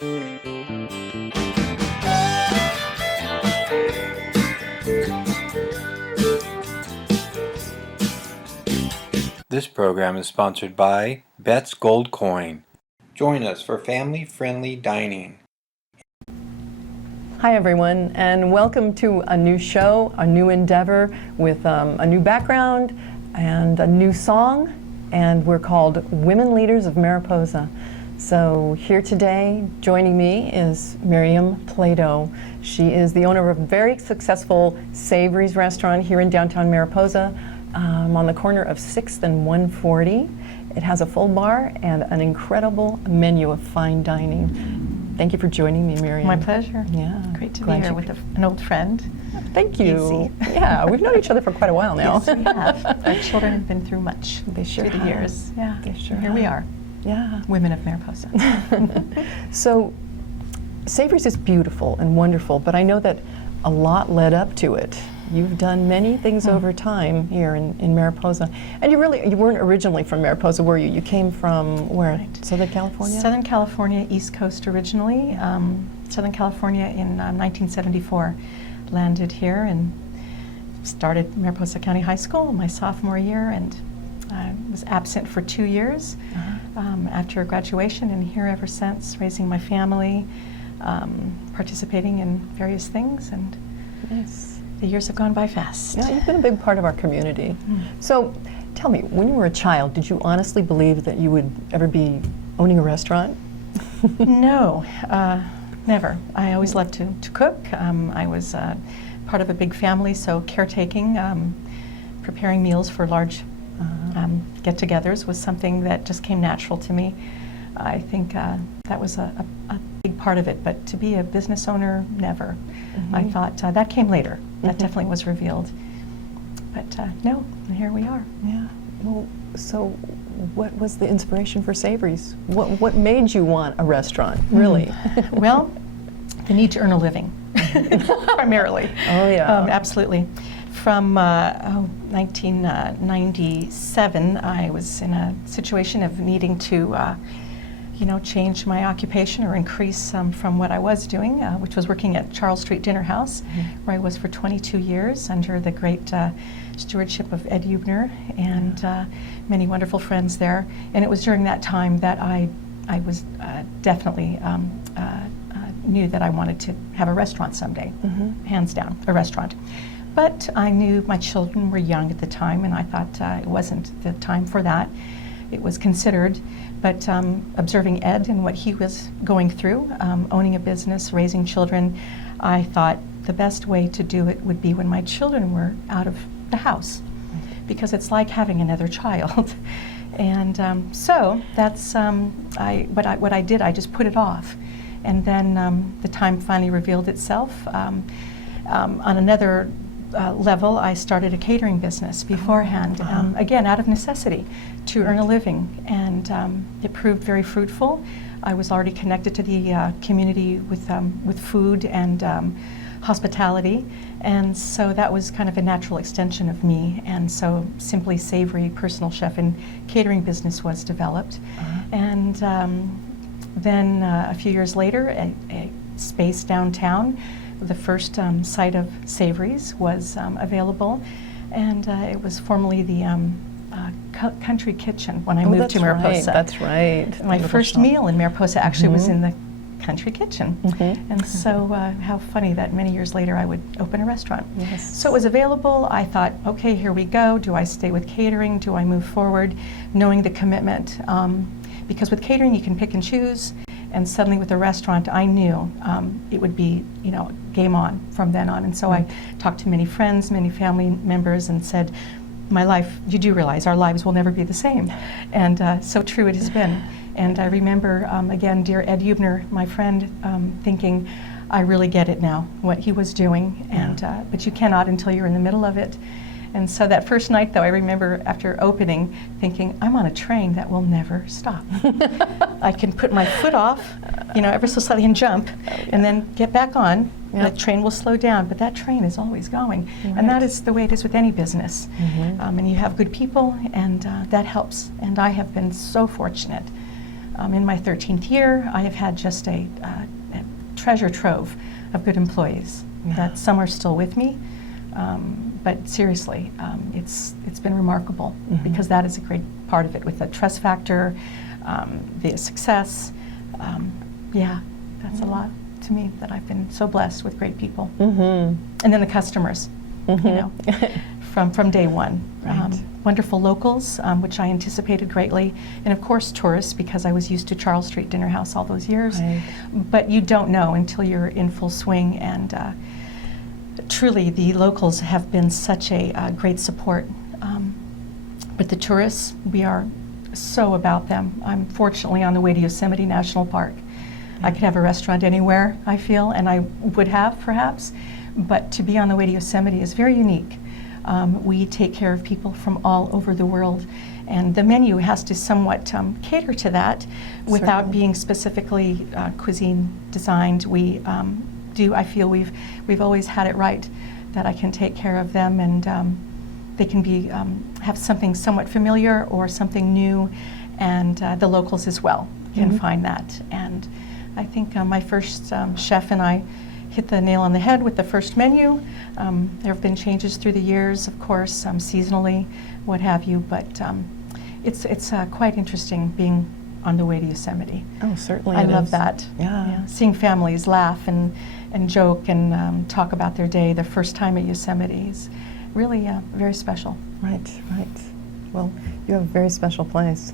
This program is sponsored by Bet's Gold Coin. Join us for family-friendly dining. Hi everyone, and welcome to a new show, a new endeavor with a new background and a new song, and we're called Women Leaders of Mariposa. So here today, joining me is Mirriam Plato. She is the owner of a very successful Savoury's restaurant here in downtown Mariposa, on the corner of 6th and 140. It has a full bar and an incredible menu of fine dining. Thank you for joining me, Mirriam. My pleasure. Yeah. Great to be here with an old friend. Thank you. Easy. Yeah, we've known each other for quite a while now. Yes, we have. Our children have been through much They sure through the have. years. Yeah. They sure Here we are. Yeah. Women of Mariposa. So, Savoury's is beautiful and wonderful, but I know that a lot led up to it. You've done many things over time here in Mariposa. And you weren't originally from Mariposa, were you? You came from where? Right. Southern California? Southern California, East Coast originally. Southern California in 1974. Landed here and started Mariposa County High School my sophomore year, and I was absent for 2 years after graduation, and here ever since, raising my family, participating in various things, and Yes. the years have gone by fast. Yeah, you've been a big part of our community. So, tell me, when you were a child, did you honestly believe that you would ever be owning a restaurant? No, never. I always loved to cook. I was part of a big family, so caretaking, preparing meals for large get-togethers was something that just came natural to me. I think that was a big part of it, but to be a business owner, never. I thought that came later. That definitely was revealed. But no, here we are. Yeah. Well, so what was the inspiration for Savoury's? What made you want a restaurant, really? Well, the need to earn a living, primarily. Oh, yeah. Absolutely. From 1997, I was in a situation of needing to change my occupation or increase from what I was doing, which was working at Charles Street Dinner House, where I was for 22 years under the great stewardship of Ed Hubner and many wonderful friends there. And it was during that time that I was definitely knew that I wanted to have a restaurant someday, hands down, a restaurant. But I knew my children were young at the time, and I thought it wasn't the time for that. It was considered, but observing Ed and what he was going through, owning a business, raising children, I thought the best way to do it would be when my children were out of the house, because it's like having another child. And so that's what I did. I just put it off, and then the time finally revealed itself. On another level, I started a catering business beforehand, again out of necessity, to earn a living, and it proved very fruitful. I was already connected to the community with food and hospitality, and so that was kind of a natural extension of me, and so simply Savoury Personal Chef and Catering business was developed. And then a few years later, a space downtown, the first site of Savoury's was available, and it was formerly the Country Kitchen when I moved to Mariposa. That's right. My first meal in Mariposa actually was in the Country Kitchen. And so how funny that many years later I would open a restaurant. Yes. So it was available. I thought, okay, here we go. Do I stay with catering? Do I move forward? Knowing the commitment. Because with catering you can pick and choose. And suddenly with a restaurant, I knew it would be, game on from then on. And so I talked to many friends, many family members, and said, my life, you do realize our lives will never be the same. And so true it has been. And I remember, again, dear Ed Hubner, my friend, thinking, I really get it now, what he was doing. And but you cannot until you're in the middle of it. And so that first night, though, I remember after opening thinking, I'm on a train that will never stop. I can put my foot off, ever so slightly and jump, and then get back on. The train will slow down, but that train is always going. Right. And that is the way it is with any business. And you have good people, and that helps. And I have been so fortunate In my 13th year, I have had just a treasure trove of good employees. That some are still with me, but seriously, it's been remarkable because that is a great part of it with the trust factor, the success. That's a lot to me that I've been so blessed with great people. And then the customers, you know, from day one. Right. Wonderful locals, which I anticipated greatly, and of course tourists because I was used to Charles Street Dinner House all those years. Right. But you don't know until you're in full swing, and truly the locals have been such a great support. But the tourists, we are so about them. I'm fortunately on the way to Yosemite National Park. I could have a restaurant anywhere, I feel, and I would have perhaps, but to be on the way to Yosemite is very unique. We take care of people from all over the world, and the menu has to somewhat cater to that without Certainly. being specifically cuisine designed. We I feel we've always had it right that I can take care of them, and they can be have something somewhat familiar or something new, and the locals as well can find that. And I think my first chef and I hit the nail on the head with the first menu. There have been changes through the years, of course, seasonally, what have you, but it's quite interesting being on the way to Yosemite. Oh, certainly I it love is. that. Yeah. Seeing families laugh and joke and talk about their day, their first time at Yosemite is really very special. Right. Well, you have a very special place.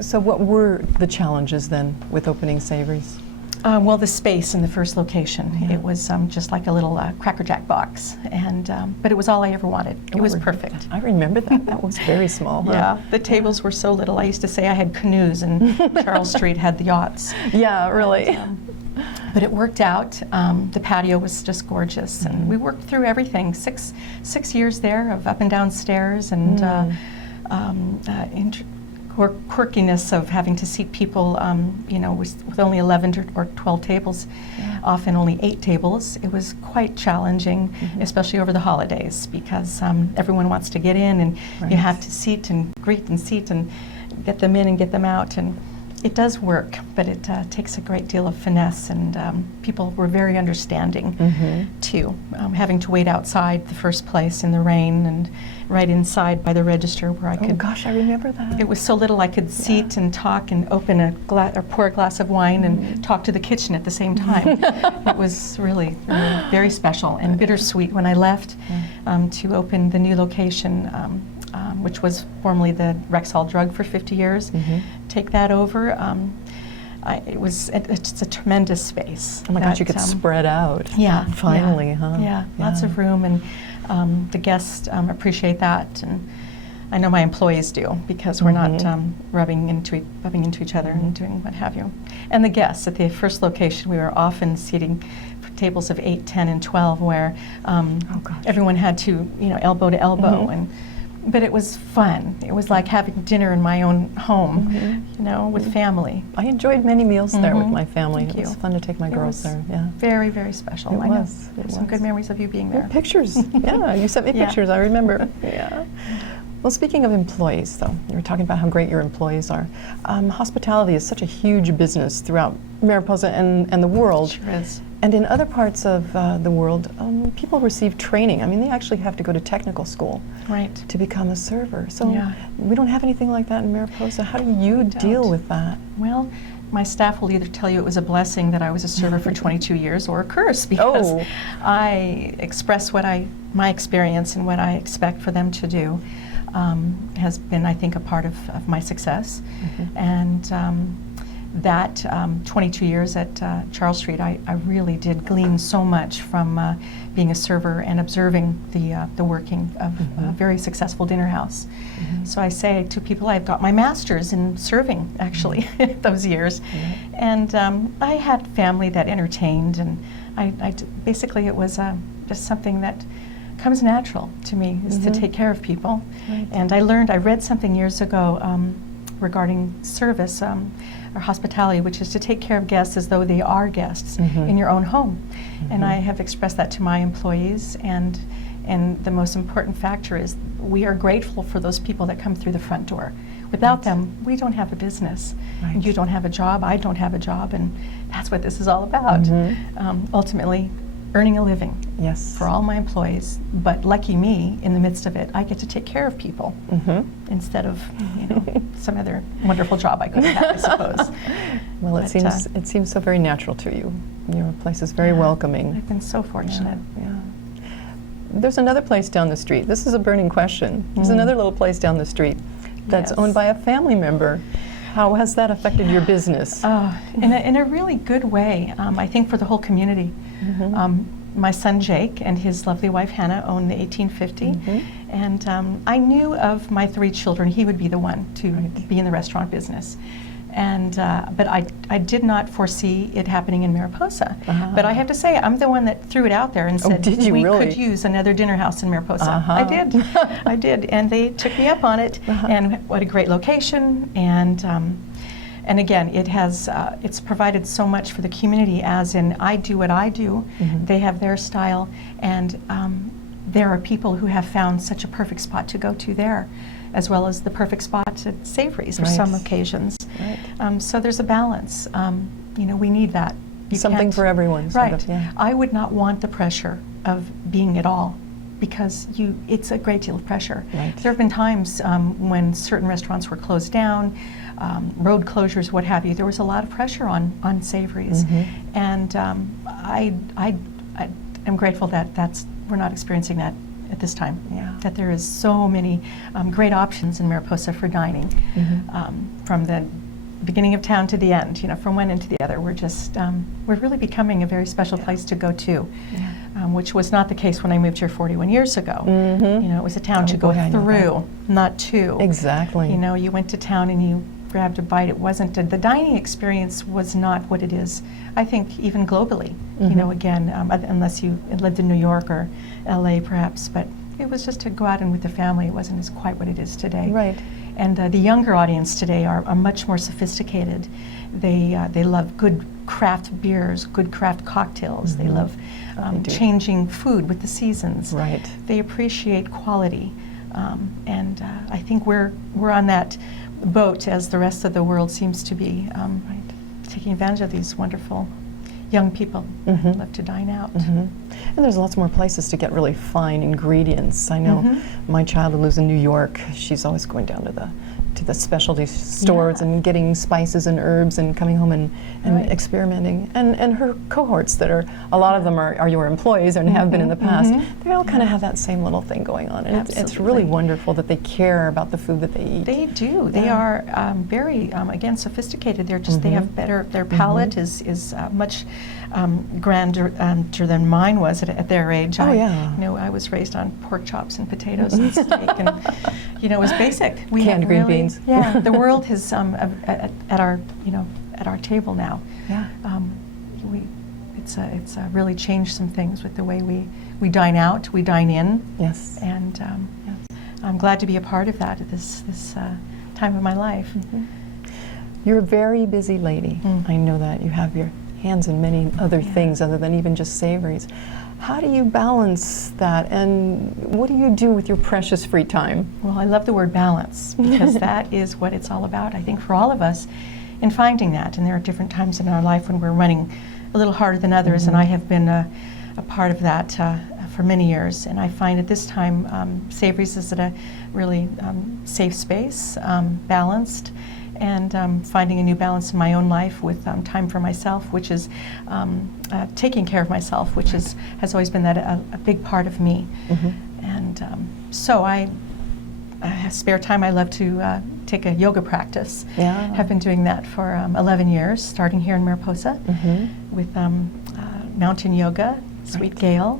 So what were the challenges then with opening Savoury's? Well, the space in the first location, it was just like a little Cracker Jack box, and but it was all I ever wanted. It was perfect. I remember that. That was very small. Huh? Yeah, the tables were so little. I used to say I had canoes, and Charles Street had the yachts. Yeah, really. But it worked out. The patio was just gorgeous, and we worked through everything. Six years there of up and down stairs, and quirkiness of having to seat people, with only 11 or 12 tables, often only 8 tables. It was quite challenging, especially over the holidays, because everyone wants to get in, and you have to seat and greet and seat and get them in and get them out. And it does work, but it takes a great deal of finesse, and people were very understanding too. Having to wait outside the first place in the rain, and right inside by the register where I could. Oh gosh, I remember that. It was so little I could seat and talk and open a glass or pour a glass of wine and talk to the kitchen at the same time. It was really very special and bittersweet when I left to open the new location. Which was formerly the Rexall Drug for 50 years, take that over. It's a tremendous space. Oh my gosh, you could spread out. Yeah. Finally, huh? Yeah, lots of room, and the guests appreciate that, and I know my employees do, because we're not rubbing into each other and doing what have you. And the guests at the first location, we were often seating tables of 8, 10, and 12, where everyone had to, elbow to elbow, but it was fun. It was like having dinner in my own home, with family. I enjoyed many meals there with my family. Thank It was you. fun to take my girls was there. Yeah. Very, very special. It I know. was. It Some good was. memories of you being there. Pictures. Yeah, you sent me Yeah. pictures. I remember. Yeah. Well, speaking of employees, though, you were talking about how great your employees are. Hospitality is such a huge business throughout Mariposa and the world. Sure is. And in other parts of the world, people receive training. I mean, they actually have to go to technical school Right. to become a server. So Yeah. we don't have anything like that in Mariposa. How do you deal with that? Well, my staff will either tell you it was a blessing that I was a server for 22 years, or a curse, because I express my experience and what I expect for them to do has been, I think, a part of my success. And that 22 years at Charles Street, I really did glean so much from being a server and observing the working of a very successful dinner house. So I say to people, I've got my master's in serving, actually, those years. And I had family that entertained, and basically it was just something that comes natural to me, is to take care of people. And I read something years ago regarding service or hospitality, which is to take care of guests as though they are guests in your own home. And I have expressed that to my employees, and the most important factor is we are grateful for those people that come through the front door. Without them, we don't have a business. Right. You don't have a job, I don't have a job, and that's what this is all about. Ultimately, earning a living Yes. for all my employees, but lucky me, in the midst of it, I get to take care of people instead of some other wonderful job I could have had, I suppose. Well, it seems so very natural to you. Your place is very welcoming. I've been so fortunate. Yeah. There's another place down the street. This is a burning question. There's another little place down the street that's Yes. owned by a family member. How has that affected your business? In a really good way, I think, for the whole community. My son Jake and his lovely wife Hannah own the 1850, and I knew of my 3 children he would be the one to be in the restaurant business. And but I did not foresee it happening in Mariposa. But I have to say, I'm the one that threw it out there and said, did you we really? could use another dinner house in Mariposa. I did. I did. And they took me up on it. And what a great location. And again, it has it's provided so much for the community, as in I do what I do, they have their style, and there are people who have found such a perfect spot to go to there, as well as the perfect spot at Savoury's for some occasions. Right. So there's a balance. We need that. Something for everyone. Sort Right. of, yeah. I would not want the pressure of being it all, because it's a great deal of pressure. Right. There have been times when certain restaurants were closed down, road closures, what have you. There was a lot of pressure on Savoury's, and I'm grateful that we're not experiencing that at this time. Yeah. That there is so many great options in Mariposa for dining, from the beginning of town to the end. From one end to the other. We're really becoming a very special place to go to. Which was not the case when I moved here 41 years ago. It was a town to go through, not to. Exactly. You went to town and you grabbed a bite. It wasn't, the dining experience was not what it is, I think, even globally. Again, unless you lived in New York or LA perhaps, but it was just to go out and with the family. It wasn't as quite what it is today. Right. And the younger audience today are much more sophisticated. They love good craft beers, good craft cocktails. They love changing food with the seasons. Right. They appreciate quality, and I think we're on that boat, as the rest of the world seems to be, taking advantage of these wonderful young people who love to dine out. And there's lots more places to get really fine ingredients. I know my child who lives in New York, she's always going down to the specialty stores and getting spices and herbs and coming home and experimenting. And her cohorts that are, a lot of them are your employees and have been in the past, they all kind of have that same little thing going on. And it's really wonderful that they care about the food that they eat. They do. They are very, again, sophisticated. They have better, their palate is much grander than mine was at their age. I was raised on pork chops and potatoes and steak, and it was basic. We Canned green beans. Yeah, the world has at our table now. Yeah. It's really changed some things with the way we dine out, we dine in. Yes. And I'm glad to be a part of that at this time of my life. You're a very busy lady. I know that. You have your hands in many other things other than even just Savoury's. How do you balance that, and what do you do with your precious free time? Well, I love the word balance, because that is what it's all about, I think, for all of us, in finding that. And there are different times in our life when we're running a little harder than others, and I have been a part of that for many years. And I find at this time, Savoury's is at a really safe space, balanced, and finding a new balance in my own life with time for myself, which is taking care of myself, which has always been a big part of me. And so I have spare time. I love to take a yoga practice. Have been doing that for 11 years, starting here in Mariposa with mountain yoga, Sweet Gale,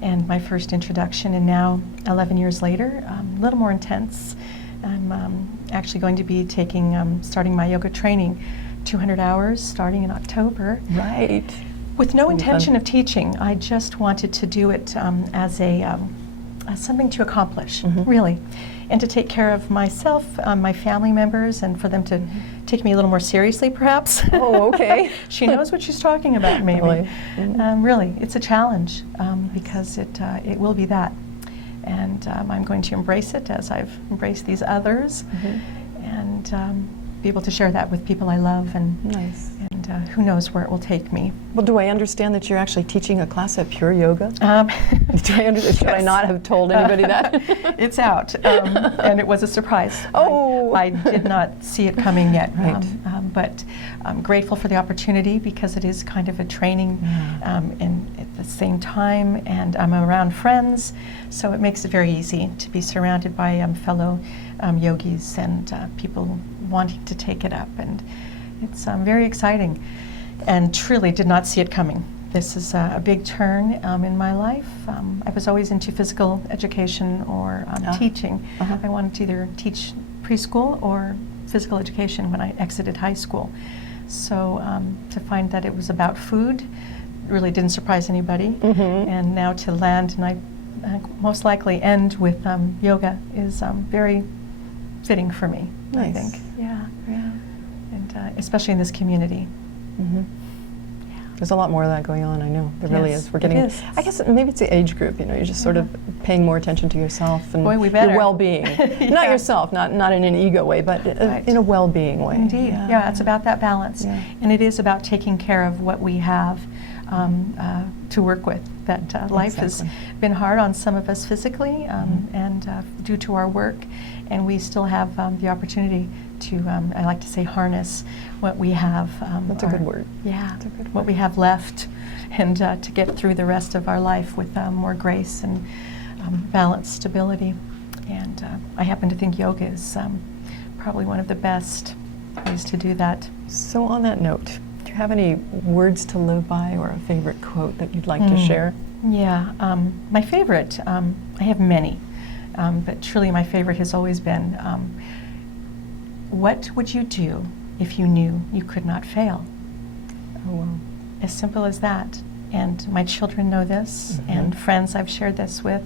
and my first introduction. And now, 11 years later, a little more intense. I'm actually going to be starting my yoga training, 200 hours, starting in October. Right. With no intention of teaching. I just wanted to do it as something to accomplish, really, and to take care of myself, my family members, and for them to take me a little more seriously, perhaps. Oh, okay. She knows what she's talking about, maybe. Really, really, it's a challenge because it will be that. And I'm going to embrace it as I've embraced these others. and be able to share that with people I love, and Nice. who knows where it will take me. Well, do I understand that you're actually teaching a class at Pure Yoga? Do I understand? Should I Yes. not have told anybody that? It's out, and it was a surprise. Oh. I did not see it coming yet, Right. but I'm grateful for the opportunity because it is kind of a training and at the same time, and I'm around friends, so it makes it very easy to be surrounded by fellow yogis and people wanting to take it up, and it's very exciting, and truly did not see it coming. This is a big turn in my life. I was always into physical education or teaching. I wanted to either teach preschool or physical education when I exited high school. So to find that it was about food really didn't surprise anybody. And now to land, and I most likely end with yoga, is very fitting for me, I Nice. think. Yeah. And especially in this community. There's a lot more of that going on, I know. There really Yes, is. We're it getting, is. I guess maybe it's the age group, you know, you're just sort of paying more attention to yourself and Boy, we better. your well-being. Not Yeah. yourself, not in an ego way, but Right. in a well-being way. Indeed. Yeah, it's about that balance. Yeah. And it is about taking care of what we have to work with. That life has Exactly. been hard on some of us physically and due to our work, and we still have the opportunity to, I like to say, harness what we have. That's a good word. Yeah, That's a good what word. we have left, and to get through the rest of our life with more grace and balance, stability. And I happen to think yoga is probably one of the best ways to do that. So on that note, do you have any words to live by or a favorite quote that you'd like to share? Yeah, my favorite, I have many, but truly my favorite has always been, what would you do if you knew you could not fail? Oh, wow. As simple as that. And my children know this, and friends I've shared this with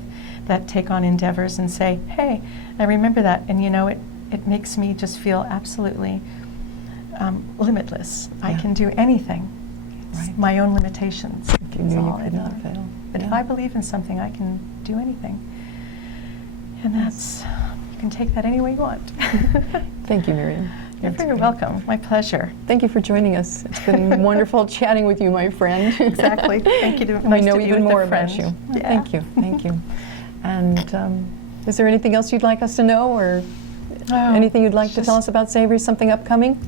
that take on endeavors and say, hey, I remember that, and you know, it makes me just feel absolutely limitless. I Yeah. can do anything. It's Right. my own limitations. If you knew That's you all could I not know. fail. But if Yeah. I believe in something, I can do anything. And that's, you can take that any way you want. Thank you, Mirriam. You're That's very great. welcome. My pleasure. Thank you for joining us. It's been wonderful chatting with you, my friend. Exactly. Thank you. We Nice know to be even with a more about friend. you. Yeah. Thank you. Thank you. And is there anything else you'd like us to know, or anything you'd like to tell us about Savoury? Something upcoming?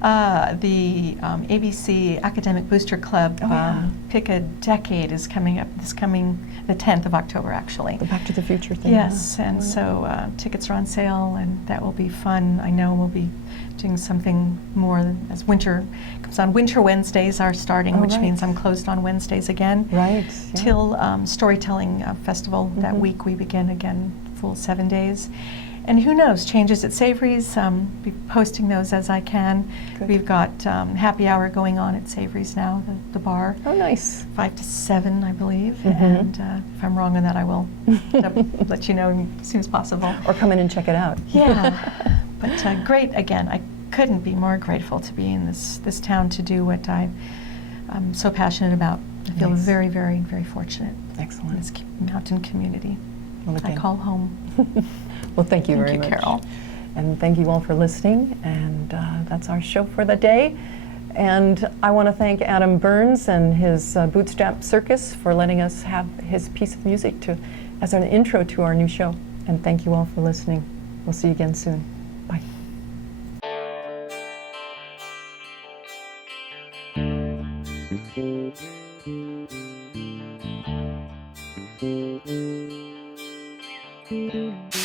The ABC Academic Booster Club Pick a Decade is coming up the 10th of October, actually. The Back to the Future thing. Yes, huh? and so tickets are on sale, and that will be fun. I know we'll be doing something more as winter comes on. Winter Wednesdays are starting, Oh, which right. means I'm closed on Wednesdays again. Right. Yeah. Till Storytelling Festival that week. We begin again, full 7 days. And who knows, changes at Savoury's, be posting those as I can. Good. We've got happy hour going on at Savoury's now, the bar, Oh, nice. 5 to 7, I believe. And if I'm wrong on that, I will let you know as soon as possible. Or come in and check it out. Yeah, but great, again, I couldn't be more grateful to be in this town to do what I'm so passionate about. I feel Nice. very, very, very fortunate in Excellent. this mountain community. Well, I again, call home. well, thank you Thank very you, much. Carol. And thank you all for listening. And that's our show for the day. And I want to thank Adam Burns and his Bootstrap Circus for letting us have his piece of music as an intro to our new show. And thank you all for listening. We'll see you again soon. Bye. Thank you.